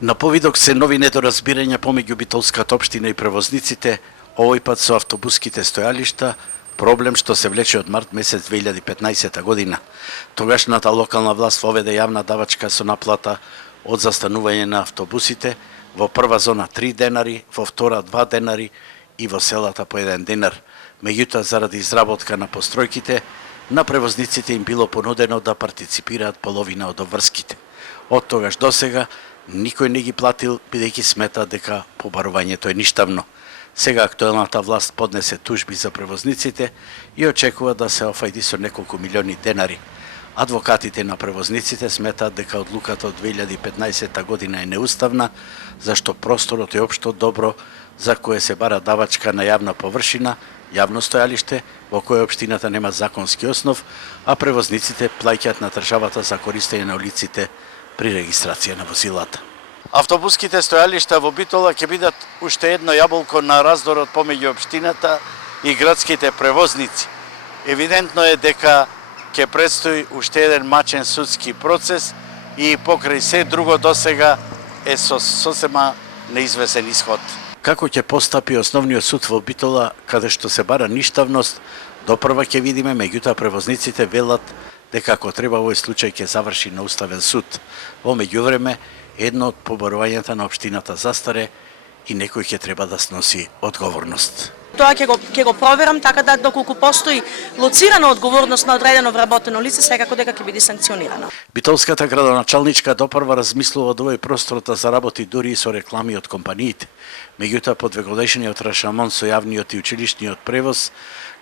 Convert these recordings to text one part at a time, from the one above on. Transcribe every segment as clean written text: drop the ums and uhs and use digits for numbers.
На повидок се нови недоразбирања помеѓу Битолската општина и превозниците, овој пат со автобуските стојалишта, проблем што се влече од март месец 2015 година. Тогашната локална власт воведе јавна давачка со наплата од застанување на автобусите, во прва зона 3 денари, во втора 2 денари и во селата по 1 денар. Меѓутоа, заради изработка на постројките, на превозниците им било понудено да партиципираат половина од обврските. Од тогаш до сега никој не ги платил, бидејќи смета дека побарувањето е ништавно. Сега актуелната власт поднесе тужби за превозниците и очекува да се офајди со неколку милиони денари. Адвокатите на превозниците сметаат дека одлуката од 2015 година е неуставна, зашто просторот е општо добро за кое се бара давачка на јавна површина, јавно стојалиште, во кое општината нема законски основ, а превозниците плаќаат на државата за користење на улиците при регистрација на возилата. Автобуските стојалишта во Битола ќе бидат уште едно јаболко на раздорот помеѓу општината и градските превозници. Евидентно е дека ќе предстои уште еден мачен судски процес и покрај се друго досега е сосема неизвесен исход. Како ќе постапи основниот суд во Битола, каде што се бара ништавност, допрва ќе видиме, меѓутоа превозниците велат дека ако треба овој случај ќе заврши на уставен суд. Во меѓувреме, едно од поборувањата на општината застаре и некој ќе треба да сноси одговорност. Тоа ќе го проверам, така да доколку постои лоцирана одговорност на одредено вработено лице, секако дека ќе биде санкционирано. Битолската градоначалничка допрва размислува од овој простор да заработи дури и со реклами од компаниите. Меѓутоа, по двегодишниот рашамон со јавниот и училишниот превоз,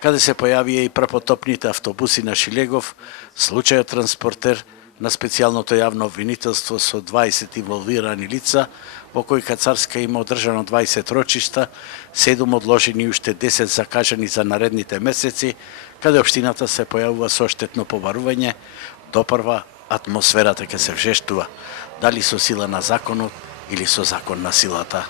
каде се појавија и прапотопните автобуси на Шилегов, случајот транспортер на специјалното јавно обвинителство со 20 инволвирани лица, во кој Кацарска има одржано 20 рочишта, 7 одложени и уште 10 закажани за наредните месеци, каде општината се појавува со штетно побарување, допрва атмосферата ќе се вжештува, дали со сила на законот или со закон на силата.